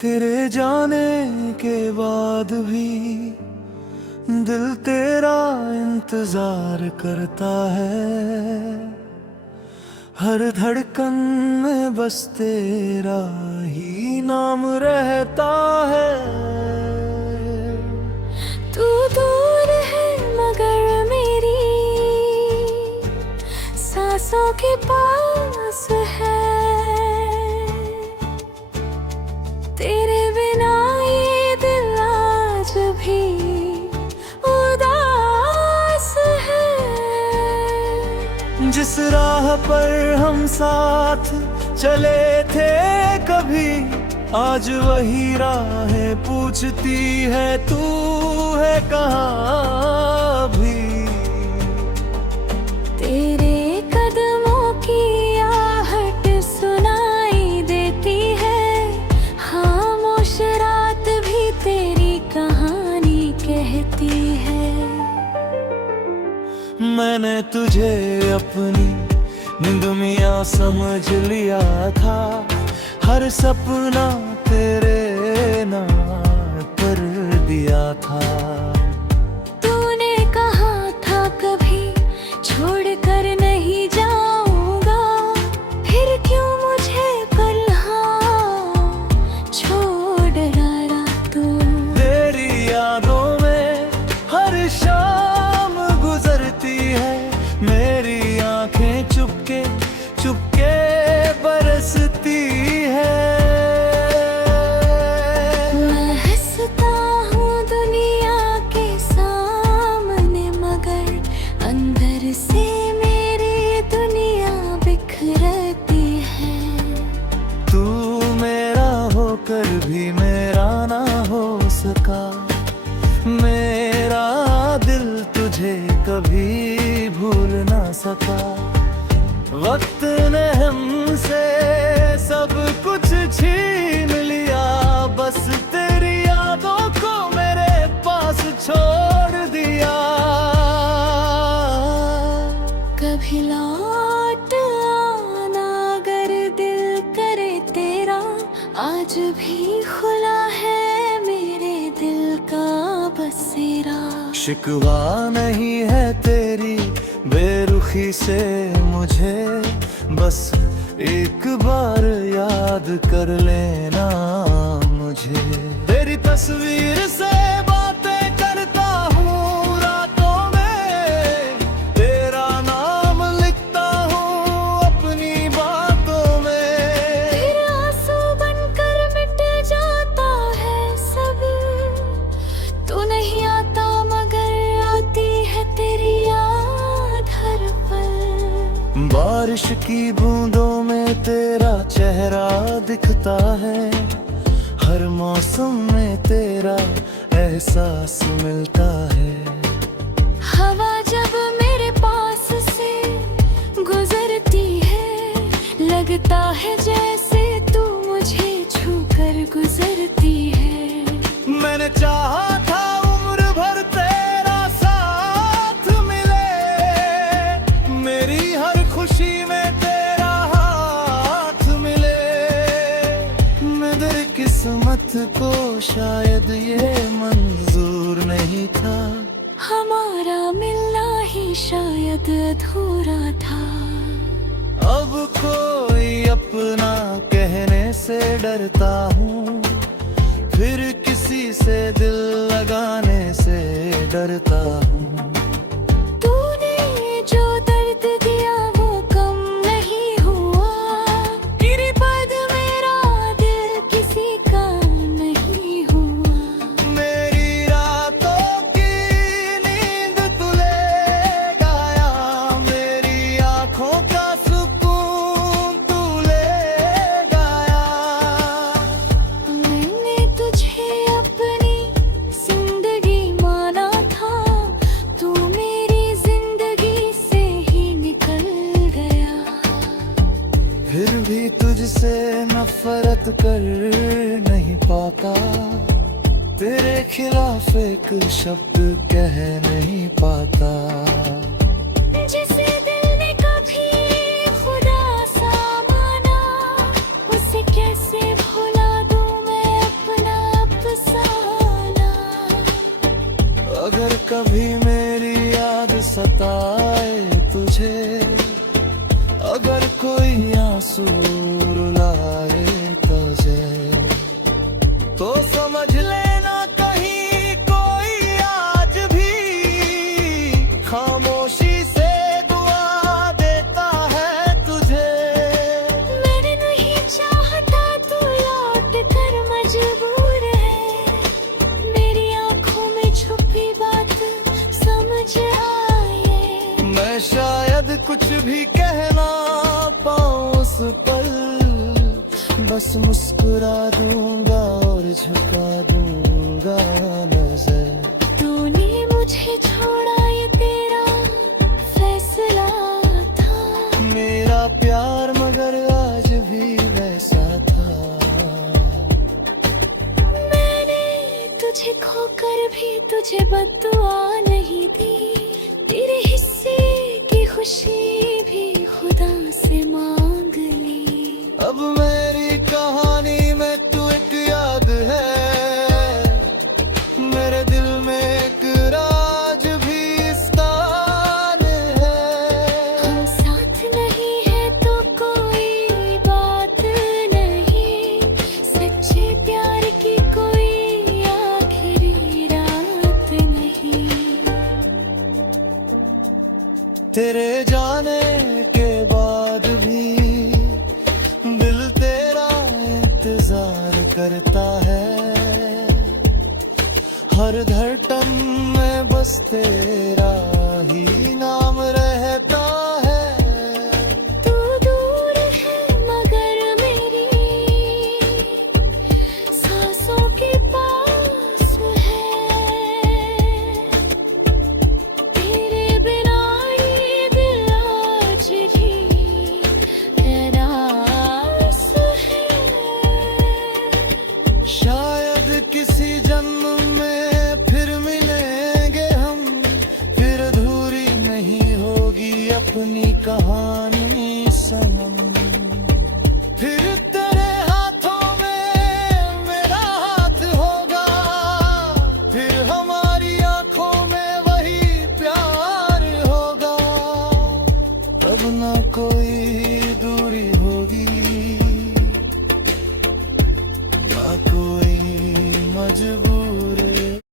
तेरे जाने के बाद भी दिल तेरा इंतजार करता है। हर धड़कन में बस तेरा ही नाम रहता है। तू दूर है मगर मेरी सांसों के पास है। तेरे बिना ये दिल आज भी उदास है। जिस राह पर हम साथ चले थे कभी, आज वही राहें पूछती है तू है कहाँ भी। तेरे कदमों की आहट सुनाई देती है। खामोश रात भी तेरी कहानी कहती है। मैंने तुझे अपनी दुनिया समझ लिया था। हर सपना तेरे नाम पर दिया था। तूने कहा था कभी छोड़ कर नहीं जाऊंगा, फिर क्यों मुझे पलहा छोड़ डाला तू। तेरी यादों में हर शाम गुजरती है। मेरी आंखें चुपके चुपके बरसती है। मैं हंसता हूँ दुनिया के सामने, मगर अंदर से मेरी दुनिया बिखरती है। तू मेरा होकर भी मेरा ना हो सका। मेरा दिल तुझे कभी भूल ना सका। वक्त ने हमसे सब कुछ छीन लिया, बस तेरी यादों को मेरे पास छोड़ दिया। कभी लौट आना अगर दिल करे तेरा, आज भी खुला है मेरे दिल का बसेरा। शिकवा नहीं है तेरी बेरुखी से मुझे, बस एक बार याद कर लेना मुझे। तेरी तस्वीर से बातें करता हूँ रातों में, तेरा नाम लिखता हूँ अपनी बातों में। फिर आंसू बनकर मिट जाता है सब, तू नहीं आता मगर आती है तेरी याद हर पल। बारिश की बूंदों में तेरा चेहरा दिखता है। हर मौसम में तेरा एहसास मिलता है। हवा जब मेरे पास से गुजरती है, लगता है जैसे तू मुझे छूकर गुजरती है। मैंने चाहा था उम्र भर तेरा साथ मिले, मेरी हर खुशी में तेरा हाथ मिले। मेरे किस्मत को शायद ये मंजूर नहीं था। हमारा मिलना ही शायद अधूरा था। अब कोई अपना कहने से डरता हूँ, फिर किसी से दिल लगाने से डरता हूँ। तूने जो दर्द दिया वो कम नहीं हुआ, तेरे बाद मेरा दिल किसी का नहीं हुआ। मेरी रातों की नींद तू ले गया, मेरी आँखों का सुकून तू ले गया। मैंने तुझे अपनी जिंदगी माना था, तू मेरी जिंदगी से ही निकल गया। फिर भी तुझसे नफरत कर नहीं पाता, तेरे खिलाफ एक शब्द कह नहीं पाता। जिसे दिल ने कभी खुदा सा माना, उसे कैसे भुला दूं मैं अगर कभी मेरी याद सताए तुझे, अगर कोई आंसू रुलाए तुझे, तो समझ लेना कहीं कोई आज भी खामोशी से दुआ देता है तुझे। मैंने नहीं चाहता तू लौट कर मजबूर है, मेरी आंखों में छुपी बात समझ आए। मैं शायद कुछ भी कहना पाऊं उस पल, बस मुस्कुरा दूंगा और झुका दूंगा नजर। तूने मुझे छोड़ा ये तेरा फैसला था, मेरा प्यार मगर आज भी वैसा था। मैंने तुझे खोकर भी तुझे बद्दुआ नहीं दी, तेरे हिस्से की खुशी भी खुदा से मांग ली। अब मेरी कहानी में तू एक याद है, मेरे दिल में एक राज भी स्थान है। हम साथ नहीं है तो कोई बात नहीं, सच्चे प्यार की कोई आखिरी रात नहीं। तेरे जाने के बाद भी दिल तेरा इंतजार करता है, हर धड़कन में बस तेरा ही नाम रहे।